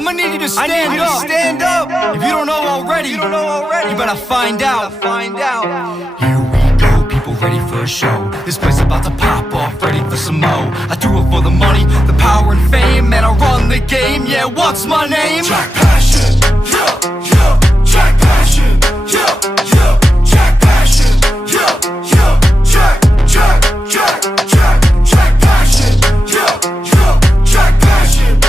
I'ma need you to stand up. Stand up. If you don't know already, you better find out. Here we go, people ready for a show. This place about to pop off, ready for some mo. I do it for the money, the power and fame, man. I run the game. Yeah, what's my name? Jack Passion. Yeah. Jack Passion. Yeah. Jack Passion. Yeah. Jack Passion. Yeah. Jack Passion. Yeah. Jack Passion.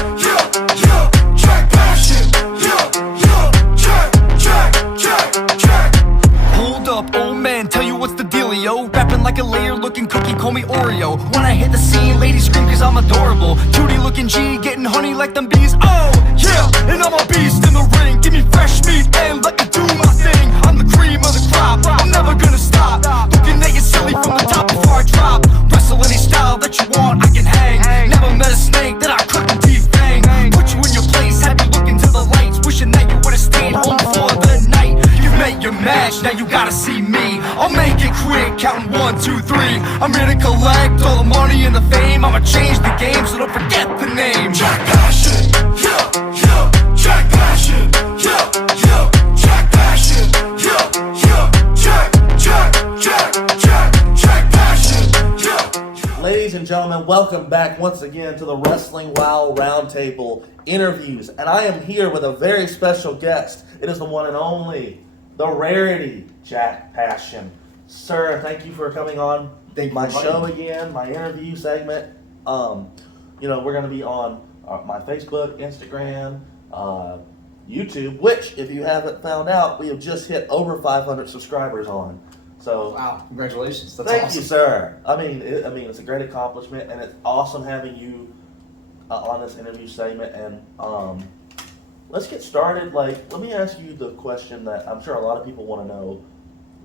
Hold up, old man, tell you what's the dealio. Rapping like a layer looking cookie, call me Oreo. When I hit the scene, ladies scream cause I'm adorable. Cutie looking G, getting honey like them bees. Oh, yeah, and I'm a beast in the ring. Give me fresh meat and let me do my thing. I'm the cream of the crop, I'm never gonna stop. Looking at you silly from the top before I drop. Wrestle any style that you want, I can hang. Never met a snake that I couldn't defang. Put you in your place, have you looking to the lights. Wishing that you would've stayed home for the night. You've met your match, now you gotta see me. I'll make it quick, counting 1, 2, 3. I'm here to collect all the money and the fame. I'ma change the game, so don't forget the name. Jack Passion. Yeah. Jack Passion. Yeah. Jack Passion. Yeah. Jack Passion. Yeah. Ladies and gentlemen, welcome back once again to the Wrestling Wow Roundtable interviews. And I am here with a very special guest. It is the one and only, the rarity, Jack Passion. Sir, thank you for coming on my show again, my interview segment. We're going to be on my Facebook, Instagram, YouTube, which, if you haven't found out, we have just hit over 500 subscribers on. So, wow, congratulations. That's thank awesome. you, sir. I mean, it's a great accomplishment, and it's awesome having you on this interview segment. And let's get started. Let me ask you the question that I'm sure a lot of people want to know.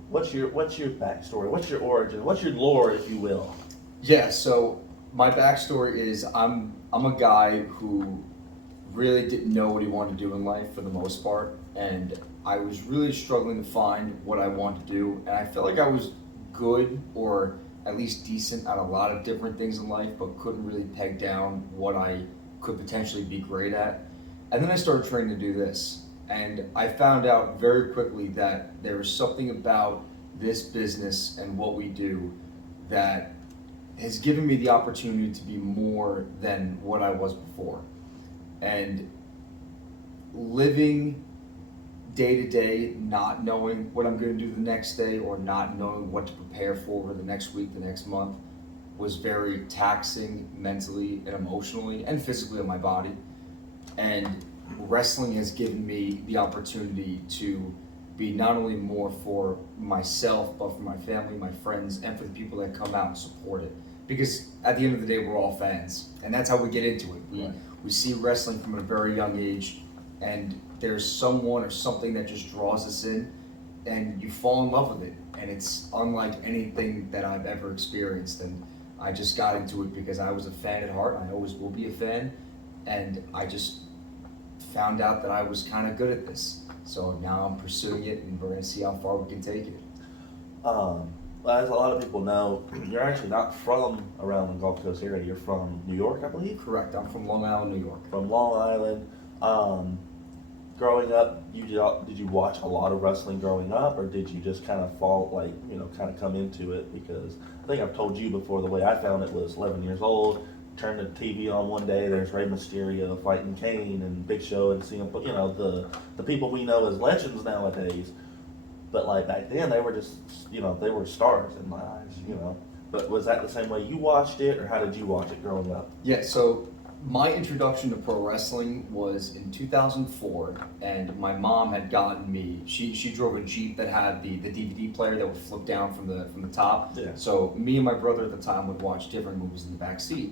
What's your backstory? What's your origin? What's your lore, if you will? Yeah, so my backstory is I'm a guy who really didn't know what he wanted to do in life for the most part, and I was really struggling to find what I wanted to do, and I felt like I was good or at least decent at a lot of different things in life, but couldn't really peg down what I could potentially be great at. And then I started training to do this, and I found out very quickly that there was something about this business and what we do that has given me the opportunity to be more than what I was before. And living day to day, not knowing what I'm going to do the next day or not knowing what to prepare for the next week, the next month, was very taxing mentally and emotionally and physically on my body. And wrestling has given me the opportunity to be not only more for myself, but for my family, my friends, and for the people that come out and support it. Because at the end of the day, we're all fans, and that's how we get into it. We see wrestling from a very young age, and there's someone or something that just draws us in, and you fall in love with it. And it's unlike anything that I've ever experienced. And I just got into it because I was a fan at heart. I always will be a fan, and I just found out that I was kind of good at this. So now I'm pursuing it, and we're going to see how far we can take it. As a lot of people know, you're actually not from around the Gulf Coast area. You're from New York, I believe? Correct. I'm from Long Island, New York. From Long Island. Growing up, did you watch a lot of wrestling growing up, or did you just kind of kind of come into it? Because I think I've told you before, the way I found it was 11 years old, turned the TV on one day, there's Rey Mysterio fighting Kane and Big Show and CM Punk, the people we know as legends nowadays. But back then, they were just, they were stars in my eyes, But was that the same way you watched it, or how did you watch it growing up? Yeah, so my introduction to pro wrestling was in 2004, and my mom had gotten me. She drove a Jeep that had the DVD player that would flip down from the top. Yeah. So me and my brother at the time would watch different movies in the back seat.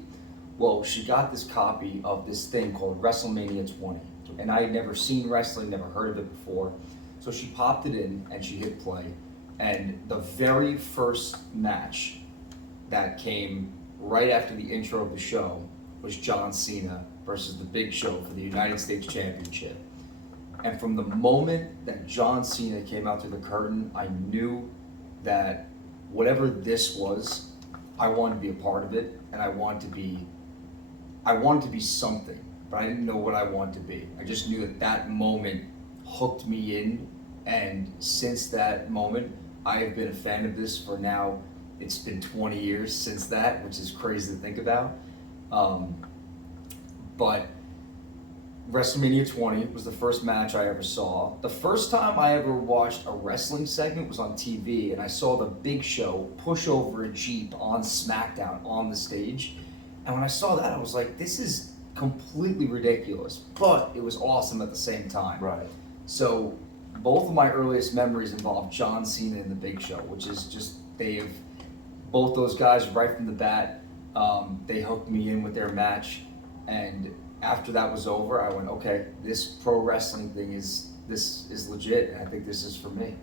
Well, she got this copy of this thing called WrestleMania 20, and I had never seen wrestling, never heard of it before. So she popped it in and she hit play, and the very first match that came right after the intro of the show was John Cena versus the Big Show for the United States Championship. And from the moment that John Cena came out through the curtain, I knew that whatever this was, I wanted to be a part of it, and I wanted to be something, but I didn't know what I wanted to be. I just knew that moment hooked me in, and since that moment, I have been a fan of this for now. It's been 20 years since that, which is crazy to think about. But WrestleMania 20 was the first match I ever saw. The first time I ever watched a wrestling segment was on TV, and I saw the Big Show push over a Jeep on SmackDown on the stage. And when I saw that, I was like, this is completely ridiculous, but it was awesome at the same time. Right. So both of my earliest memories involve John Cena and the Big Show, which is just, both those guys right from the bat, they hooked me in with their match. And after that was over, I went, okay, this pro wrestling thing is legit, and I think this is for me.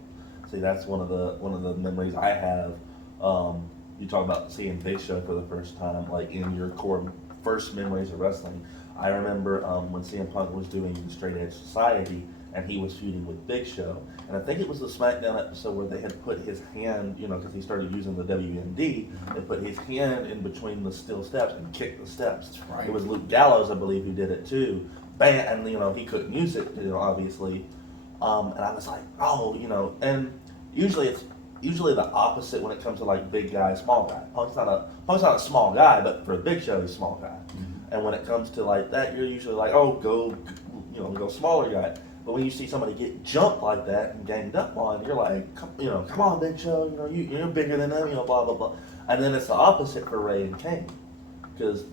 See, that's one of the memories I have. You talk about seeing Big Show for the first time, like in your core first memories of wrestling. I remember when CM Punk was doing Straight Edge Society, and he was feuding with Big Show. And I think it was the SmackDown episode where they had put his hand, because he started using the WMD, they put his hand in between the steel steps and kicked the steps. Right. It was Luke Gallows, I believe, who did it too. Bam, and he couldn't use it, obviously. And I was like, oh, and usually it's the opposite when it comes to like big guy, small guy. Punk's not a small guy, but for a Big Show, he's a small guy. Mm-hmm. And when it comes to like that, you're usually like, oh, go smaller guy. But when you see somebody get jumped like that and ganged up on, you're like, come on, Big Show, you're bigger than them, blah, blah, blah. And then it's the opposite for Ray and Kane. Because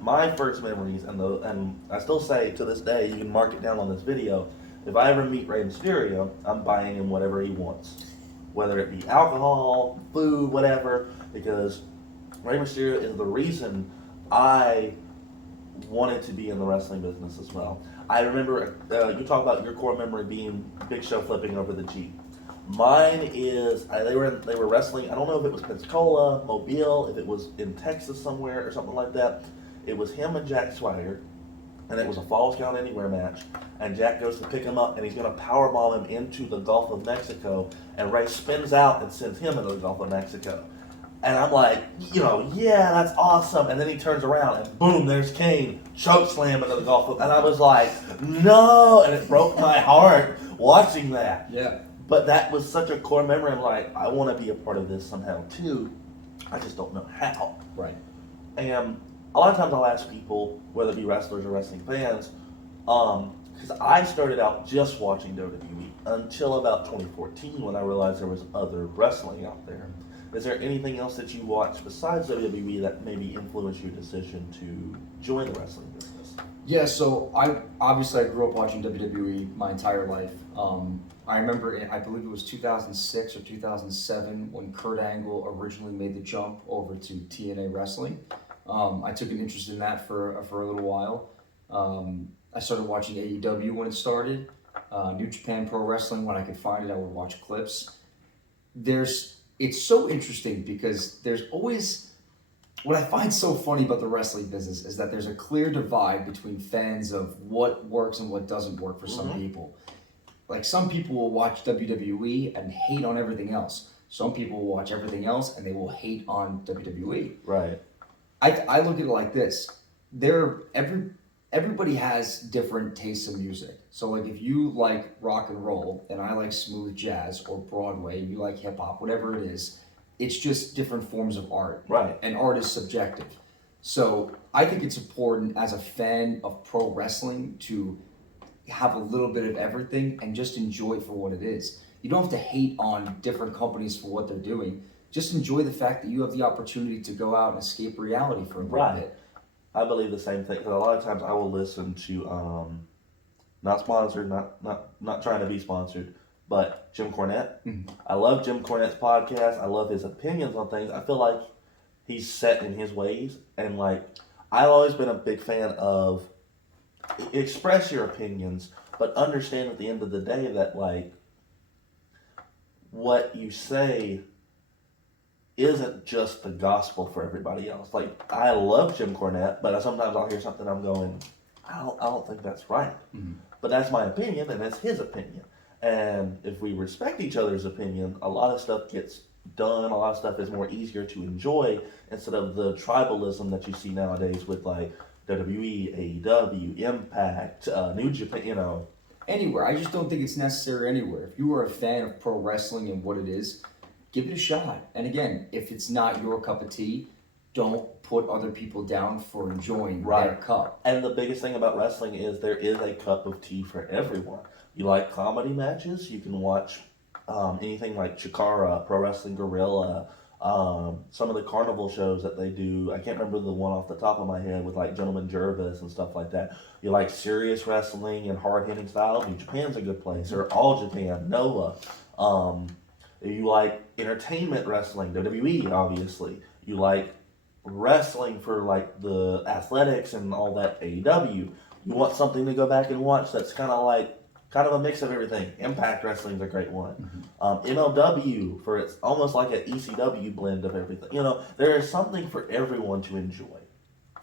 my first memories, and I still say to this day, you can mark it down on this video, if I ever meet Rey Mysterio, I'm buying him whatever he wants. Whether it be alcohol, food, whatever, because Rey Mysterio is the reason I wanted to be in the wrestling business as well. I remember, you talk about your core memory being Big Show flipping over the Jeep. Mine is, they were wrestling, I don't know if it was Pensacola, Mobile, if it was in Texas somewhere or something like that. It was him and Jack Swagger, and it was a Falls Count Anywhere match. And Jack goes to pick him up, and he's going to powerbomb him into the Gulf of Mexico, and Ray spins out and sends him into the Gulf of Mexico. And I'm like, yeah, that's awesome. And then he turns around and boom, there's Kane, choke slam into the Gulf of, and I was like, no, and it broke my heart watching that. Yeah. But that was such a core memory. I'm like, I want to be a part of this somehow too. I just don't know how. Right. And a lot of times I'll ask people, whether it be wrestlers or wrestling fans, because I started out just watching WWE until about 2014 when I realized there was other wrestling out there. Is there anything else that you watch besides WWE that maybe influenced your decision to join the wrestling business? Yeah, so I grew up watching WWE my entire life. I remember, I believe it was 2006 or 2007 when Kurt Angle originally made the jump over to TNA Wrestling. I took an interest in that for a little while. I started watching AEW when it started. New Japan Pro Wrestling, when I could find it, I would watch clips. It's so interesting because there's always, what I find so funny about the wrestling business is that there's a clear divide between fans of what works and what doesn't work for some people. Like some people will watch WWE and hate on everything else. Some people will watch everything else and they will hate on WWE. Right. I look at it like this. Everybody has different tastes in music. So like if you like rock and roll and I like smooth jazz or Broadway, you like hip hop, whatever it is, it's just different forms of art. Right. And art is subjective. So I think it's important as a fan of pro wrestling to have a little bit of everything and just enjoy it for what it is. You don't have to hate on different companies for what they're doing. Just enjoy the fact that you have the opportunity to go out and escape reality for a little bit. I believe the same thing. 'Cause a lot of times I will listen to, not sponsored, not trying to be sponsored, but Jim Cornette. Mm-hmm. I love Jim Cornette's podcast. I love his opinions on things. I feel like he's set in his ways, and like I've always been a big fan of express your opinions, but understand at the end of the day that like what you say isn't just the gospel for everybody else. Like I love Jim Cornette, but sometimes I'll hear something I'm going, I don't think that's right. Mm-hmm. But that's my opinion, and it's his opinion. And if we respect each other's opinion, a lot of stuff gets done. A lot of stuff is more easier to enjoy instead of the tribalism that you see nowadays with like WWE, AEW, Impact, New Japan, you know. Anywhere. I just don't think it's necessary anywhere. If you are a fan of pro wrestling and what it is, give it a shot. And again, if it's not your cup of tea, don't put other people down for enjoying their cup. And the biggest thing about wrestling is there is a cup of tea for everyone. You like comedy matches, you can watch anything like Chikara, Pro Wrestling Guerrilla, some of the carnival shows that they do. I can't remember the one off the top of my head with like Gentleman Jervis and stuff like that. You like serious wrestling and hard hitting style, New Japan's a good place. Or All Japan, Noah. You like entertainment wrestling, WWE obviously. You like wrestling for like the athletics and all that, AEW. You want something to go back and watch that's kind of a mix of everything. Impact Wrestling's a great one. MLW for it's almost like an ECW blend of everything. You know, there is something for everyone to enjoy,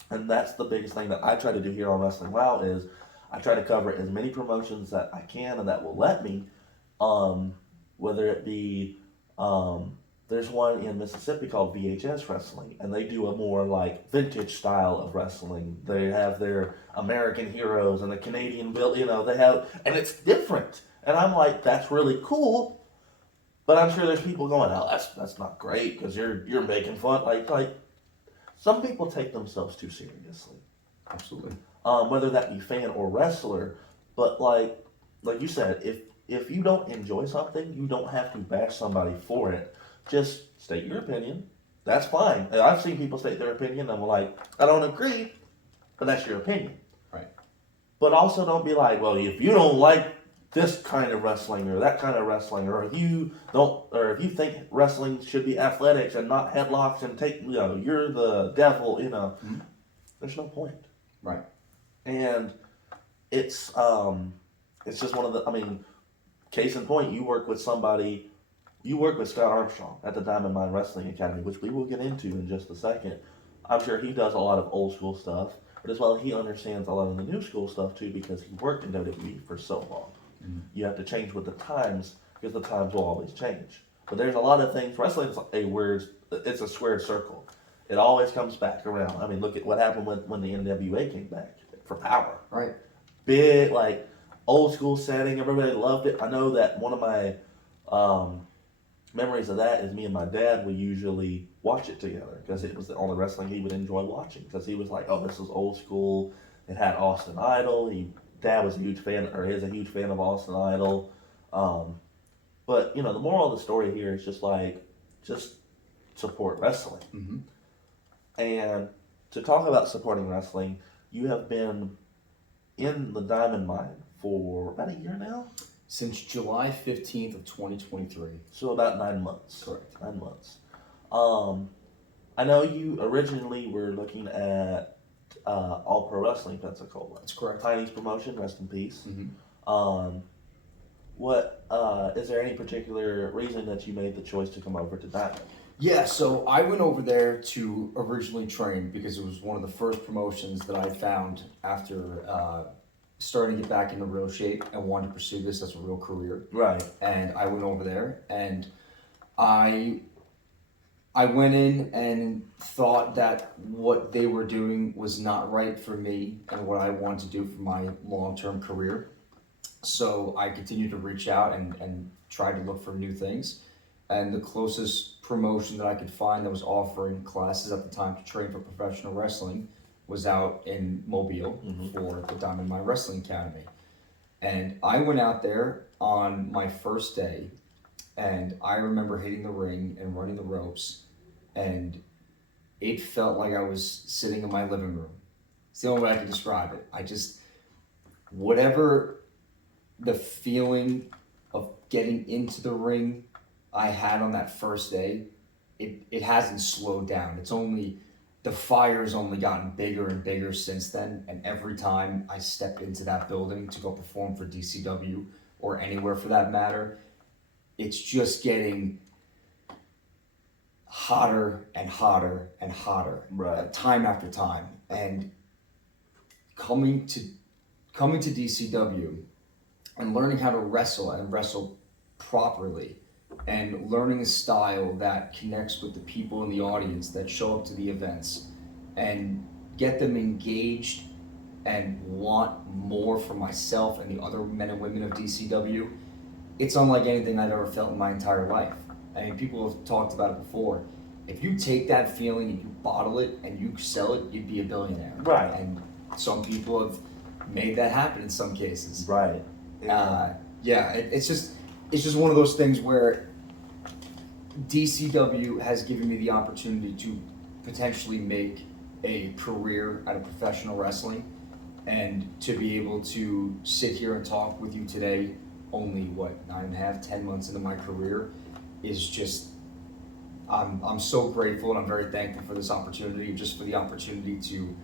and that's the biggest thing that I try to do here on Wrestling Wow is I try to cover as many promotions that I can and that will let me. Whether it be there's one in Mississippi called VHS Wrestling, and they do a more like vintage style of wrestling. They have their American heroes and the Canadian build, you know, they have, and it's different. And I'm like, that's really cool, but I'm sure there's people going, oh, that's not great because you're making fun. Like some people take themselves too seriously. Absolutely. Whether that be fan or wrestler, but like you said, if you don't enjoy something, you don't have to bash somebody for it. Just state your opinion. That's fine. And I've seen people state their opinion and I'm like, I don't agree, but that's your opinion. Right. But also don't be like, well, if you don't like this kind of wrestling or that kind of wrestling, or if you think wrestling should be athletics and not headlocks and you're the devil, there's no point. Right. And it's just one of the, case in point, you work with Scott Armstrong at the Diamond Mine Wrestling Academy, which we will get into in just a second. I'm sure he does a lot of old school stuff, but as well he understands a lot of the new school stuff too because he worked in WWE for so long. Mm-hmm. You have to change with the times because the times will always change. But there's a lot of things. Wrestling is it's a squared circle. It always comes back around. Look at what happened when the NWA came back for Power. Right. Big, old school setting. Everybody loved it. I know that one of my memories of that is me and my dad would usually watch it together because it was the only wrestling he would enjoy watching because he was like, oh, this is old school. It had Austin Idol. Dad was a huge fan, or is a huge fan of Austin Idol. But, the moral of the story here is just support wrestling. Mm-hmm. And to talk about supporting wrestling, you have been in the Diamond Mine for about a year now? Since July 15th of 2023. So about 9 months. Correct. 9 months. I know you originally were looking at All Pro Wrestling Pensacola. That's correct. Tiny's promotion, rest in peace. Mm-hmm. Is there any particular reason that you made the choice to come over to Diamond? Yeah, so I went over there to originally train because it was one of the first promotions that I found after starting to get back into real shape and wanted to pursue this as a real career. Right. And I went over there and I went in and thought that what they were doing was not right for me and what I wanted to do for my long-term career. So I continued to reach out and try to look for new things. And the closest promotion that I could find that was offering classes at the time to train for professional wrestling was out in Mobile for the Diamond Mine Wrestling Academy. And I went out there on my first day, and I remember hitting the ring and running the ropes, and it felt like I was sitting in my living room. It's the only way I can describe it. Whatever the feeling of getting into the ring I had on that first day, it hasn't slowed down. The fire's only gotten bigger and bigger since then, and every time I step into that building to go perform for DCW or anywhere for that matter, it's just getting hotter and hotter and hotter, right, time after time. And coming to DCW and learning how to wrestle and wrestle properly, and learning a style that connects with the people in the audience that show up to the events, and get them engaged and want more for myself and the other men and women of DCW, it's unlike anything I've ever felt in my entire life. I mean, people have talked about it before. If you take that feeling and you bottle it and you sell it, you'd be a billionaire. Right. And some people have made that happen in some cases. Right. It's just one of those things where DCW has given me the opportunity to potentially make a career out of professional wrestling, and to be able to sit here and talk with you today, only 9.5, 10 months into my career, is just, I'm so grateful and I'm very thankful for this opportunity, just for the opportunity to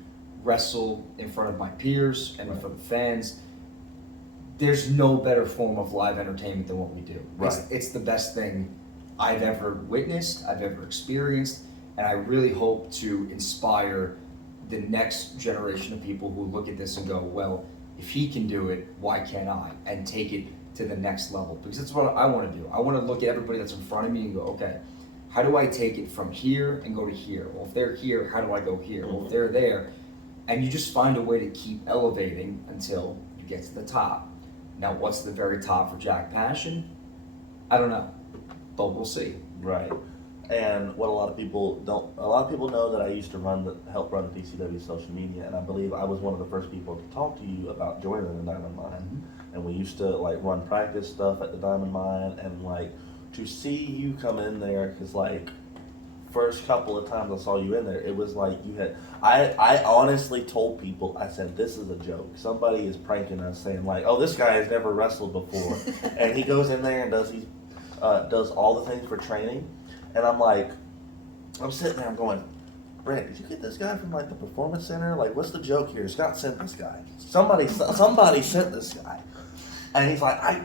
wrestle in front of my peers and in front of fans. There's no better form of live entertainment than what we do. Right. It's the best thing I've ever witnessed, I've ever experienced, and I really hope to inspire the next generation of people who look at this and go, well, if he can do it, why can't I? And take it to the next level, because that's what I want to do. I want to look at everybody that's in front of me and go, okay, how do I take it from here and go to here? Well, if they're here, how do I go here? Well, if they're there, and you just find a way to keep elevating until you get to the top. Now, what's the very top for Jack Passion? I don't know, but we'll see. Right. And what a lot of people know that I used to help run the DCW social media, and I believe I was one of the first people to talk to you about joining the Diamond Mine. Mm-hmm. And we used to like run practice stuff at the Diamond Mine, and like to see you come in there, because like first couple of times I saw you in there, it was like you had, I honestly told people, I said, this is a joke. Somebody is pranking us, saying like, oh, this guy has never wrestled before. And he goes in there and does all the things for training. And I'm like, I'm sitting there, I'm going, Brent, did you get this guy from like the Performance Center? Like, what's the joke here? Scott sent this guy. Somebody sent this guy. And he's like,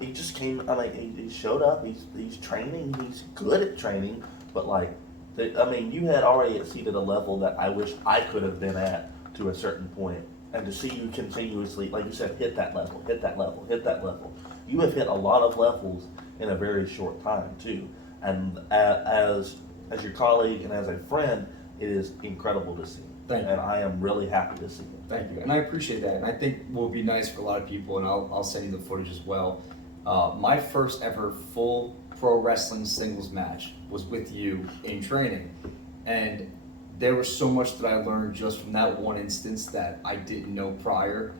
he just came, I mean, he showed up, he's training, he's good at training, but like, you had already exceeded a level that I wish I could have been at to a certain point. And to see you continuously, like you said, hit that level. You have hit a lot of levels in a very short time too. And as your colleague and as a friend, it is incredible to see. Thank you. And I am really happy to see it. Thank you, and I appreciate that. And I think what will be nice for a lot of people, and I'll send you the footage as well. My first ever full pro wrestling singles match was with you in training, and there was so much that I learned just from that one instance that I didn't know prior.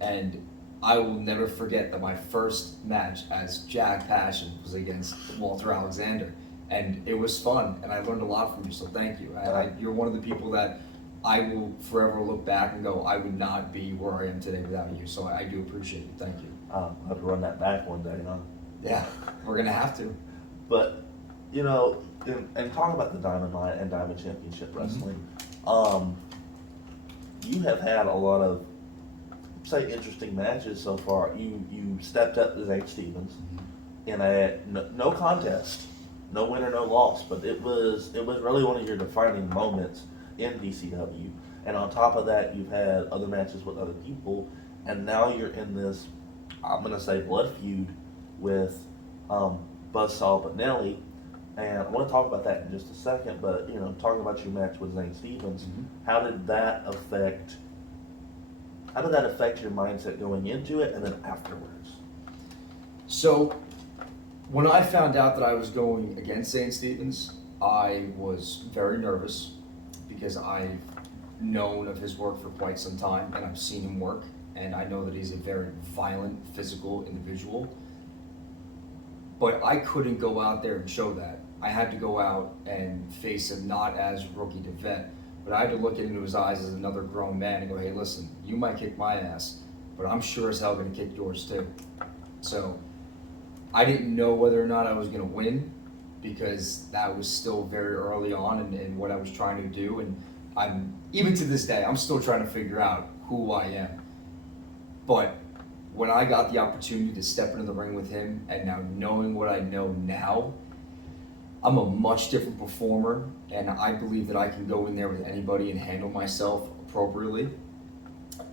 And I will never forget that my first match as Jack Passion was against Walter Alexander, and it was fun, and I learned a lot from you, so thank you. You're one of the people that I will forever look back and go, I would not be where I am today without you, so I do appreciate it. Thank you. I'll have to run that back one day, huh? Yeah, we're going to have to. But, you know, and talking about the Diamond Mine and Diamond Championship Wrestling, you have had a lot of, say, interesting matches so far. You stepped up to Zane Stevens in a no contest, no winner, no loss, but it was really one of your defining moments in DCW. And on top of that, you've had other matches with other people, and now you're in this, I'm gonna say, blood feud with Buzzsaw Benelli. And I want to talk about that in just a second, but you know, talking about your match with Zane Stevens, how did that affect your mindset going into it and then afterwards? So, when I found out that I was going against Zane Stevens, I was very nervous because I've known of his work for quite some time and I've seen him work, and I know that he's a very violent, physical individual. But I couldn't go out there and show that. I had to go out and face him not as rookie to vet, but I had to look into his eyes as another grown man and go, hey, listen, you might kick my ass, but I'm sure as hell gonna kick yours too. So I didn't know whether or not I was gonna win, because that was still very early on in what I was trying to do, and even to this day, I'm still trying to figure out who I am. But when I got the opportunity to step into the ring with him, and now knowing what I know now, I'm a much different performer, and I believe that I can go in there with anybody and handle myself appropriately.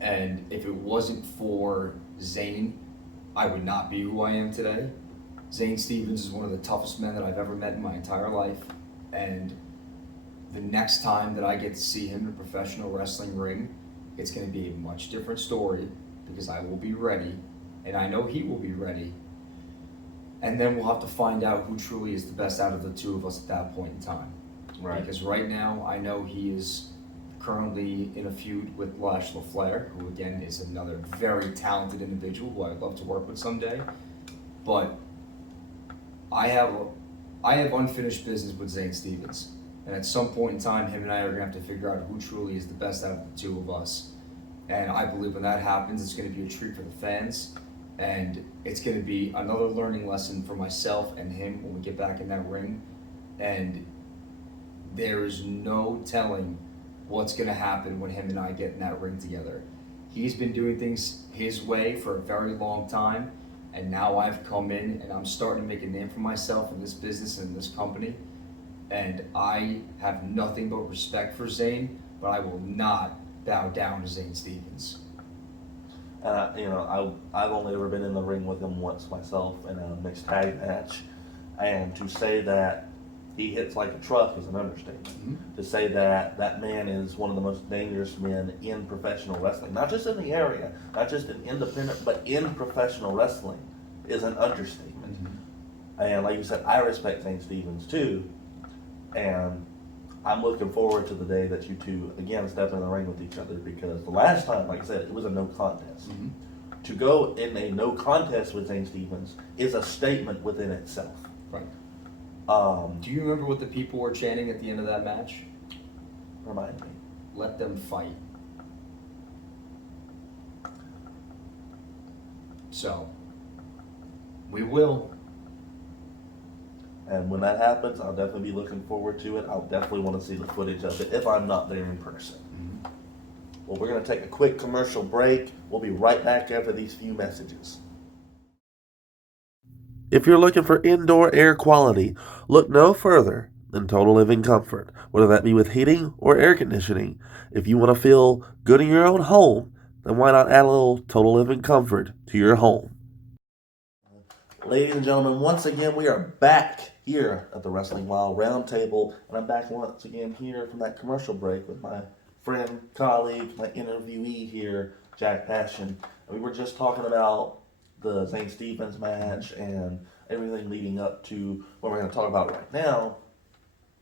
And if it wasn't for Zane, I would not be who I am today. Zane Stevens is one of the toughest men that I've ever met in my entire life, and the next time that I get to see him in a professional wrestling ring, it's going to be a much different story because I will be ready, and I know he will be ready. And then we'll have to find out who truly is the best out of the two of us at that point in time. Right. Because right now, I know he is currently in a feud with Lash LaFlair, who again is another very talented individual who I'd love to work with someday. But I have unfinished business with Zane Stevens. And at some point in time, him and I are going to have to figure out who truly is the best out of the two of us. And I believe when that happens, it's going to be a treat for the fans. And it's going to be another learning lesson for myself and him when we get back in that ring. And there is no telling what's going to happen when him and I get in that ring together. He's been doing things his way for a very long time. And now I've come in and I'm starting to make a name for myself in this business and in this company. And I have nothing but respect for Zane, but I will not bow down to Zane Stevens. I've only ever been in the ring with him once myself in a mixed tag match, and to say that he hits like a truck is an understatement. Mm-hmm. To say that that man is one of the most dangerous men in professional wrestling, not just in the area, not just in independent, but in professional wrestling, is an understatement. Mm-hmm. And like you said, I respect Zane Stevens too, and I'm looking forward to the day that you two again step in the ring with each other, because the last time, like I said, it was a no contest. Mm-hmm. To go in a no contest with Zane Stevens is a statement within itself. Right. Do you remember what the people were chanting at the end of that match? Remind me. Let them fight. So, we will. And when that happens, I'll definitely be looking forward to it. I'll definitely want to see the footage of it if I'm not there in person. Mm-hmm. Well, we're going to take a quick commercial break. We'll be right back after these few messages. If you're looking for indoor air quality, look no further than Total Living Comfort, whether that be with heating or air conditioning. If you want to feel good in your own home, then why not add a little Total Living Comfort to your home? Ladies and gentlemen, once again, we are back here at the Wrestling Wild Roundtable, and I'm back once again here from that commercial break with my friend, colleague, my interviewee here, Jack Passion. And we were just talking about the Zane Stevens match and everything leading up to what we're going to talk about right now,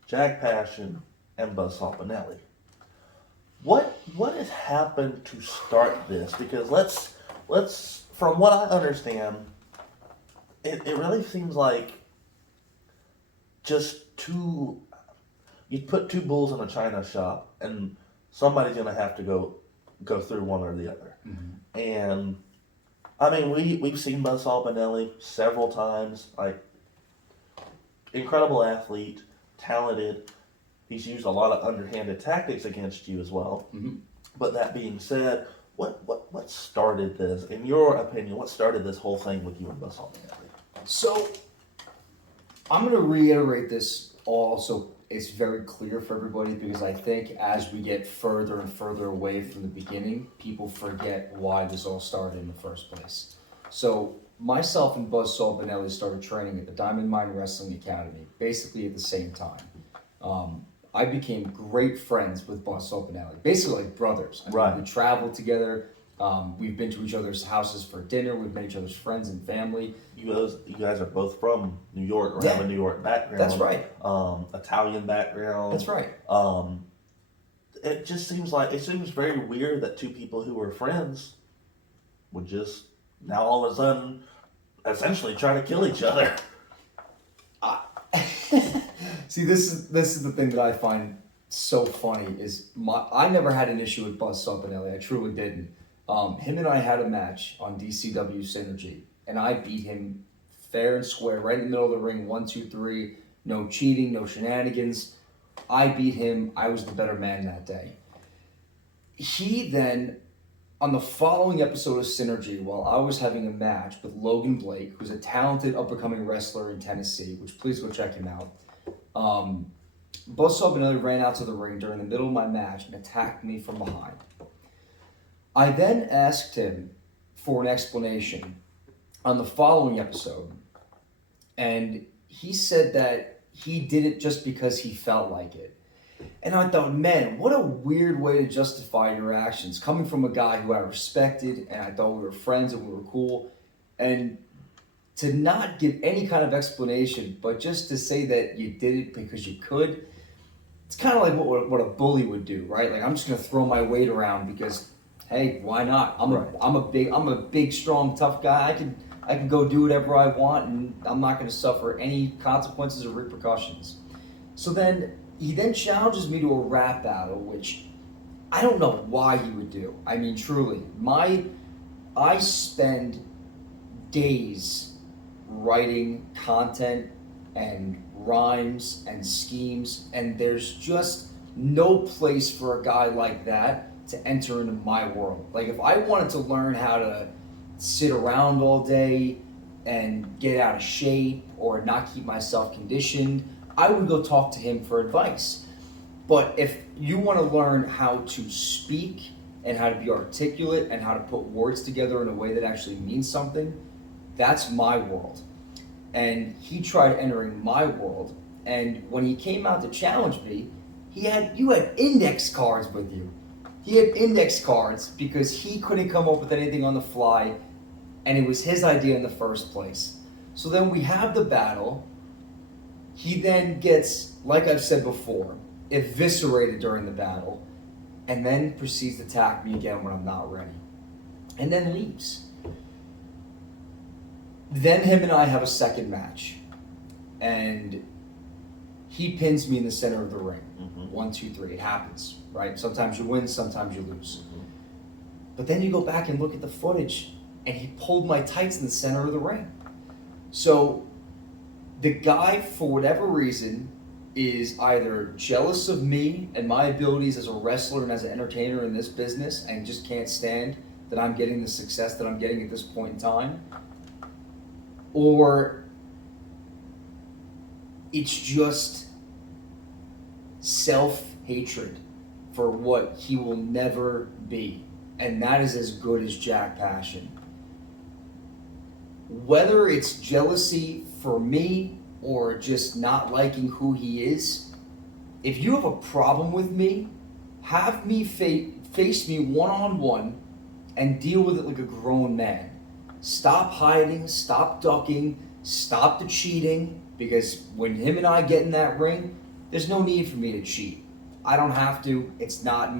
Jack Passion and Buzzsaw Bonelli. What has happened to start this? Because let's from what I understand, it really seems like just you put two bulls in a china shop and somebody's going to have to go through one or the other. Mm-hmm. And I mean, we've seen Buzzsaw Bonelli several times, like incredible athlete, talented. He's used a lot of underhanded tactics against you as well. Mm-hmm. But that being said, what started this? In your opinion, what started this whole thing with you and Buzzsaw Bonelli? So, I'm going to reiterate this all so it's very clear for everybody, because I think as we get further and further away from the beginning, people forget why this all started in the first place. So, myself and Buzzsaw Bonelli started training at the Diamond Mine Wrestling Academy, basically at the same time. I became great friends with Buzzsaw Bonelli, basically like brothers. I mean, right. We traveled together. We've been to each other's houses for dinner. We've met each other's friends and family. You guys are both from New York, or Yeah. have a New York background. That's right. Italian background. That's right. It seems very weird that two people who were friends would just now all of a sudden essentially try to kill each other. See, this is the thing that I find so funny is I never had an issue with Buzzsaw Bonelli. I truly didn't. Him and I had a match on DCW Synergy, and I beat him fair and square, right in the middle of the ring, 1, 2, 3, no cheating, no shenanigans. I beat him. I was the better man that day. He then, on the following episode of Synergy, while I was having a match with Logan Blake, who's a talented up-and-coming wrestler in Tennessee, which please go check him out, Buzzsaw Bonelli ran out to the ring during the middle of my match and attacked me from behind. I then asked him for an explanation on the following episode, and he said that he did it just because he felt like it. And I thought, man, what a weird way to justify your actions. Coming from a guy who I respected and I thought we were friends and we were cool. And to not give any kind of explanation, but just to say that you did it because you could, it's kind of like what a bully would do, right? Like, I'm just going to throw my weight around because, hey, why not? I'm a big, strong, tough guy. I can go do whatever I want, and I'm not going to suffer any consequences or repercussions. So then he then challenges me to a rap battle, which I don't know why he would do. I mean, truly, I spend days writing content and rhymes and schemes, and there's just no place for a guy like that to enter into my world. Like, if I wanted to learn how to sit around all day and get out of shape or not keep myself conditioned, I would go talk to him for advice. But if you want to learn how to speak and how to be articulate and how to put words together in a way that actually means something, that's my world. And he tried entering my world, and when he came out to challenge me, you had index cards with you. He had index cards because he couldn't come up with anything on the fly, and it was his idea in the first place. So then we have the battle. He then gets, like I've said before, eviscerated during the battle, and then proceeds to attack me again when I'm not ready, and then leaves. Then him and I have a second match, and he pins me in the center of the ring. 1, 2, 3. It happens, right? Sometimes you win, sometimes you lose. But then you go back and look at the footage, and he pulled my tights in the center of the ring. So the guy, for whatever reason, is either jealous of me and my abilities as a wrestler and as an entertainer in this business, and just can't stand that I'm getting the success that I'm getting at this point in time, or it's just self-hatred for what he will never be. And that is as good as Jack Passion. Whether it's jealousy for me or just not liking who he is, if you have a problem with me, have me face me one-on-one and deal with it like a grown man. Stop hiding, stop ducking, stop the cheating, because when him and I get in that ring, there's no need for me to cheat. I don't have to. It's not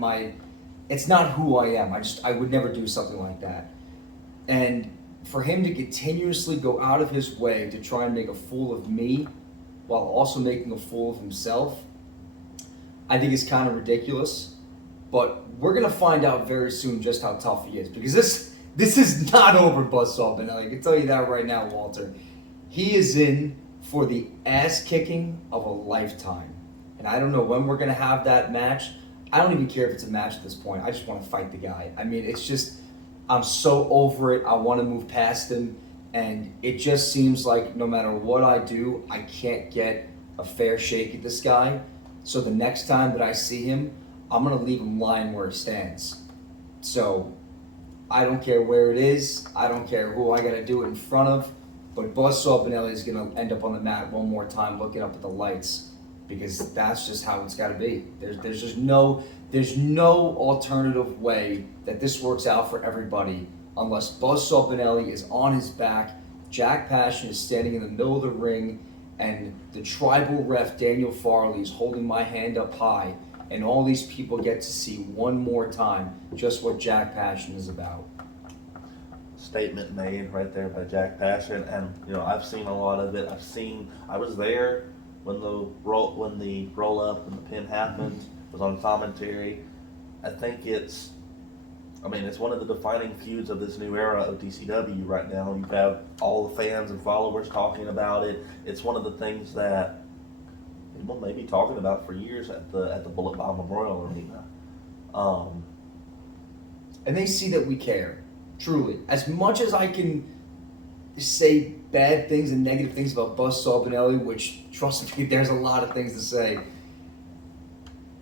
who I am. I would never do something like that. And for him to continuously go out of his way to try and make a fool of me while also making a fool of himself, I think is kind of ridiculous. But we're going to find out very soon just how tough he is, because this is not over, Buzzsaw Benelli. I can tell you that right now, Walter. He is in for the ass kicking of a lifetime. And I don't know when we're going to have that match. I don't even care if it's a match at this point. I just want to fight the guy. I mean, it's just, I'm so over it. I want to move past him. And it just seems like no matter what I do, I can't get a fair shake at this guy. So the next time that I see him, I'm going to leave him lying where he stands. So I don't care where it is. I don't care who I got to do it in front of. But Buzzsaw Benelli is going to end up on the mat one more time looking up at the lights, because that's just how it's got to be. There's just no alternative way that this works out for everybody unless Buzzsaw Benelli is on his back, Jack Passion is standing in the middle of the ring, and the tribal ref Daniel Farley is holding my hand up high, and all these people get to see one more time just what Jack Passion is about. Statement made right there by Jack Passion, and I've seen a lot of it. I was there when the roll up and the pin happened. Was on commentary. I think it's one of the defining feuds of this new era of DCW right now. You have all the fans and followers talking about it. It's one of the things that people may be talking about for years at the Bullet Bob Memorial Arena. And they see that we care. Truly. As much as I can say bad things and negative things about Buzzsaw Benelli, which, trust me, there's a lot of things to say,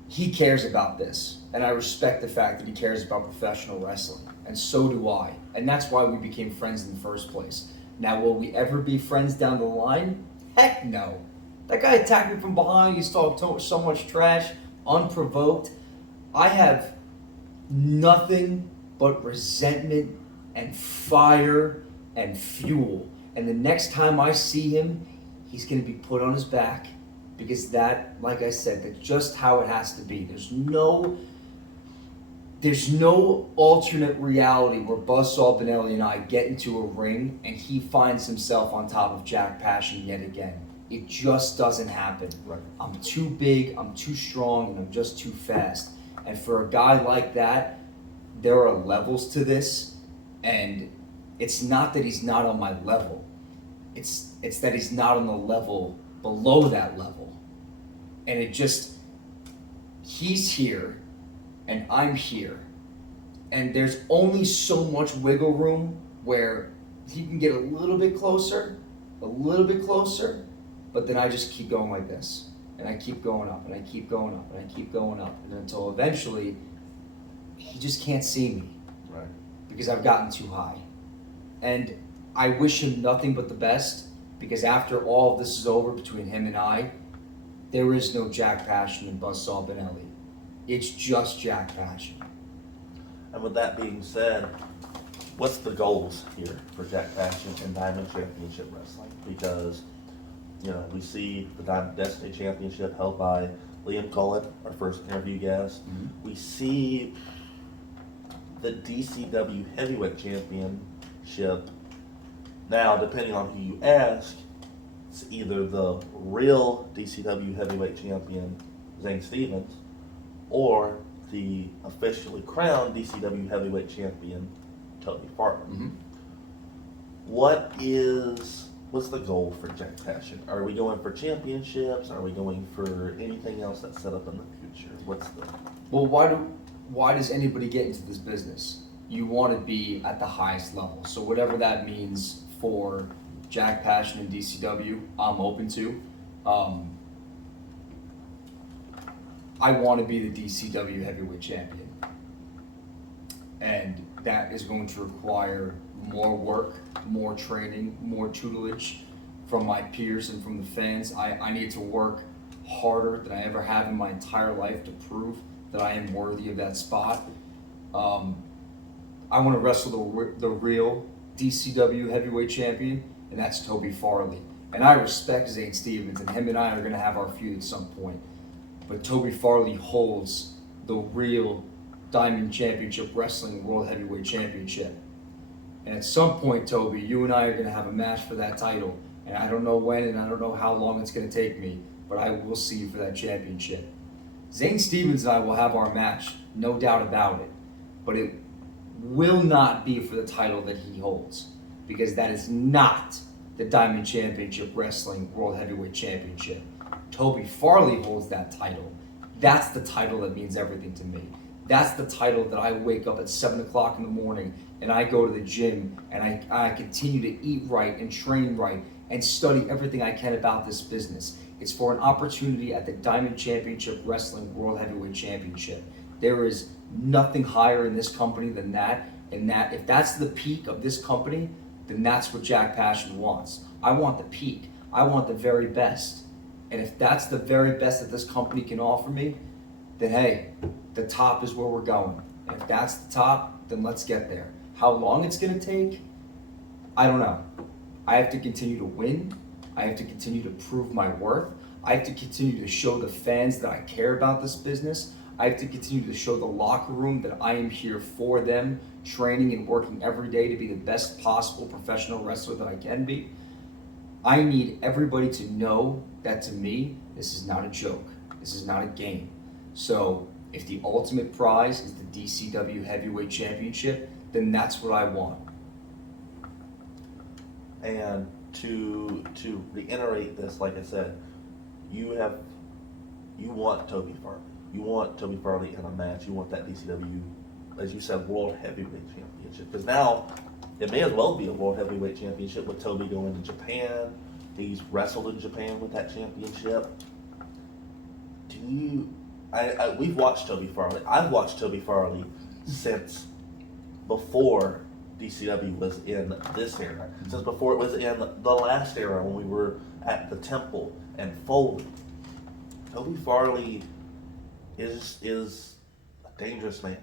he cares about this. And I respect the fact that he cares about professional wrestling. And so do I. And that's why we became friends in the first place. Now, will we ever be friends down the line? Heck no. That guy attacked me from behind. He's talking so much trash. unprovoked. I have nothing but resentment and fire and fuel. And the next time I see him, he's going to be put on his back, because that, like I said, that's just how it has to be. There's no alternate reality where Buzzsaw Benelli and I get into a ring and he finds himself on top of Jack Passion yet again. It just doesn't happen. Right. I'm too big, I'm too strong, and I'm just too fast. And for a guy like that, there are levels to this, and it's not that he's not on my level. It's that he's not on the level below that level. And he's here and I'm here. And there's only so much wiggle room where he can get a little bit closer, but then I just keep going like this. And I keep going up, and I keep going up, and I keep going up, and until eventually he just can't see me. Right. Because I've gotten too high. And I wish him nothing but the best, because after all of this is over between him and I, there is no Jack Passion and Buzzsaw Benelli. It's just Jack Passion. And with that being said, what's the goals here for Jack Passion and Diamond Championship Wrestling? Because, we see the Diamond Destiny Championship held by Liam Cullen, our first interview guest. Mm-hmm. We see the DCW Heavyweight Championship. Now, depending on who you ask, it's either the real DCW Heavyweight Champion, Zane Stevens, or the officially crowned DCW Heavyweight Champion, Toby Farmer. Mm-hmm. What's the goal for Jack Passion? Are we going for championships? Are we going for anything else that's set up in the future? Well, why does anybody get into this business? You want to be at the highest level. So whatever that means for Jack Passion and DCW, I'm open to. I want to be the DCW Heavyweight Champion. And that is going to require more work, more training, more tutelage from my peers and from the fans. I need to work harder than I ever have in my entire life to prove that I am worthy of that spot. I want to wrestle the real DCW Heavyweight Champion, and that's Toby Farley. And I respect Zane Stevens, and him and I are going to have our feud at some point. But Toby Farley holds the real Diamond Championship Wrestling World Heavyweight Championship. And at some point, Toby, you and I are going to have a match for that title. And I don't know when, and I don't know how long it's going to take me, but I will see you for that championship. Zane Stevens and I will have our match, no doubt about it. But it will not be for the title that he holds, because that is not the Diamond Championship Wrestling World Heavyweight Championship. Toby Farley holds that title. That's the title that means everything to me. That's the title that I wake up at 7 o'clock in the morning and I go to the gym and I continue to eat right and train right and study everything I can about this business. It's for an opportunity at the Diamond Championship Wrestling World Heavyweight Championship. There is nothing higher in this company than that, and that if that's the peak of this company, then that's what Jack Passion wants. I want the peak. I want the very best. And if that's the very best that this company can offer me, then hey, the top is where we're going. And if that's the top, then let's get there. How long it's going to take, I don't know. I have to continue to win. I have to continue to prove my worth. I have to continue to show the fans that I care about this business. I have to continue to show the locker room that I am here for them, training and working every day to be the best possible professional wrestler that I can be. I need everybody to know that to me, this is not a joke. This is not a game. So if the ultimate prize is the DCW Heavyweight Championship, then that's what I want. And to reiterate this, like I said, you want Toby Farley. You want Toby Farley in a match. You want that DCW, as you said, World Heavyweight Championship. Because now it may as well be a World Heavyweight Championship with Toby going to Japan. He's wrestled in Japan with that championship. We've watched Toby Farley. I've watched Toby Farley since before DCW was in this era. Since before it was in the last era when we were at the Temple and Foley. Toby Farley is a dangerous man.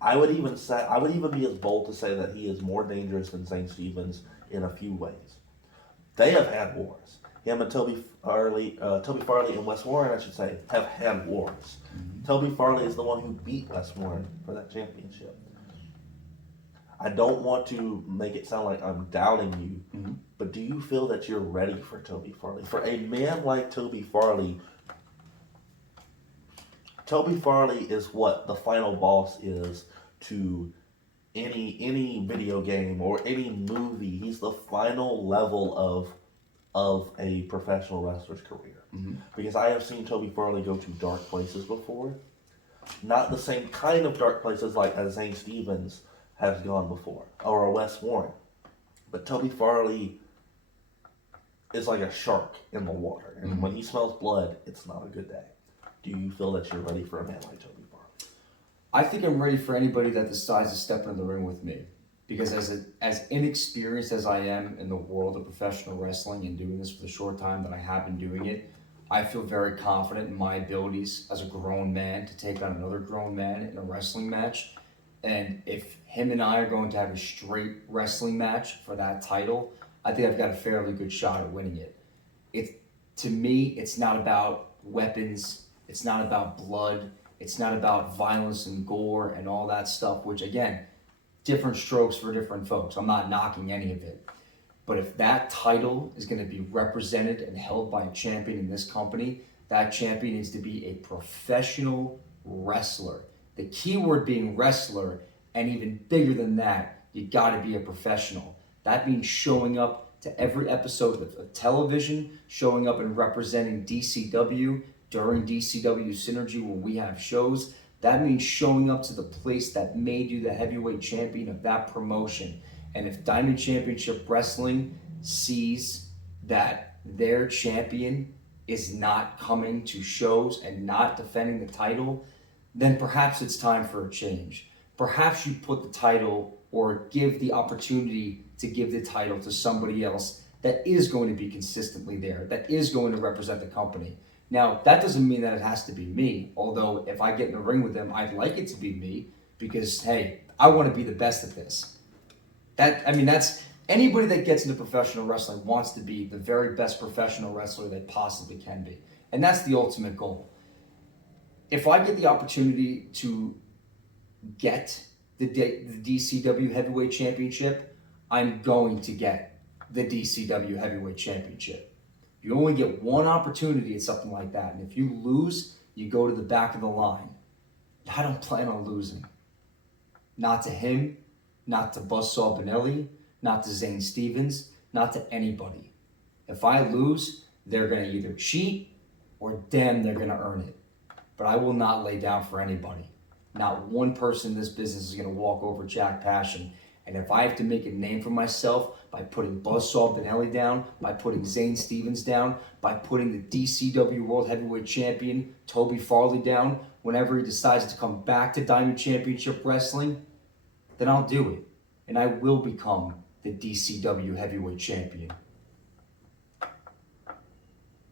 I would even be as bold to say that he is more dangerous than Zane Stevens in a few ways. They have had wars. Him and Toby Farley and Wes Warren, I should say, have had wars. Toby Farley is the one who beat Wes Warren for that championship. I don't want to make it sound like I'm doubting you, but do you feel that you're ready for Toby Farley? For a man like Toby Farley is what the final boss is to any video game or any movie. He's the final level of a professional wrestler's career. Because I have seen Toby Farley go to dark places before. Not the same kind of dark places like as Zane Stevens has gone before, or a Wes Warren. But Toby Farley is like a shark in the water. And when he smells blood, it's not a good day. Do you feel that you're ready for a man like Toby Farley? I think I'm ready for anybody that decides to step into the ring with me. Because as inexperienced as I am in the world of professional wrestling and doing this for the short time that I have been doing it, I feel very confident in my abilities as a grown man to take on another grown man in a wrestling match. And if him and I are going to have a straight wrestling match for that title, I think I've got a fairly good shot at winning it. To me, it's not about weapons. It's not about blood. It's not about violence and gore and all that stuff, which again, different strokes for different folks. I'm not knocking any of it. But if that title is going to be represented and held by a champion in this company, that champion needs to be a professional wrestler. The key word being wrestler, and even bigger than that, you got to be a professional. That means showing up to every episode of television, showing up and representing DCW during DCW Synergy when we have shows. That means showing up to the place that made you the heavyweight champion of that promotion. And if Diamond Championship Wrestling sees that their champion is not coming to shows and not defending the title, then perhaps it's time for a change. Perhaps you put the title or give the opportunity to give the title to somebody else that is going to be consistently there, that is going to represent the company. Now, that doesn't mean that it has to be me, although if I get in the ring with them, I'd like it to be me because, hey, I want to be the best at this. That's anybody that gets into professional wrestling wants to be the very best professional wrestler they possibly can be. And that's the ultimate goal. If I get the opportunity to get the DCW Heavyweight Championship, I'm going to get the DCW Heavyweight Championship. You only get one opportunity at something like that. And if you lose, you go to the back of the line. I don't plan on losing. Not to him, not to Buzzsaw Benelli, not to Zane Stevens, not to anybody. If I lose, they're going to either cheat or damn, they're going to earn it. But I will not lay down for anybody. Not one person in this business is going to walk over Jack Passion. And if I have to make a name for myself by putting Buzzsaw Benelli down, by putting Zane Stevens down, by putting the DCW World Heavyweight Champion Toby Farley down, whenever he decides to come back to Diamond Championship Wrestling, then I'll do it. And I will become the DCW Heavyweight Champion.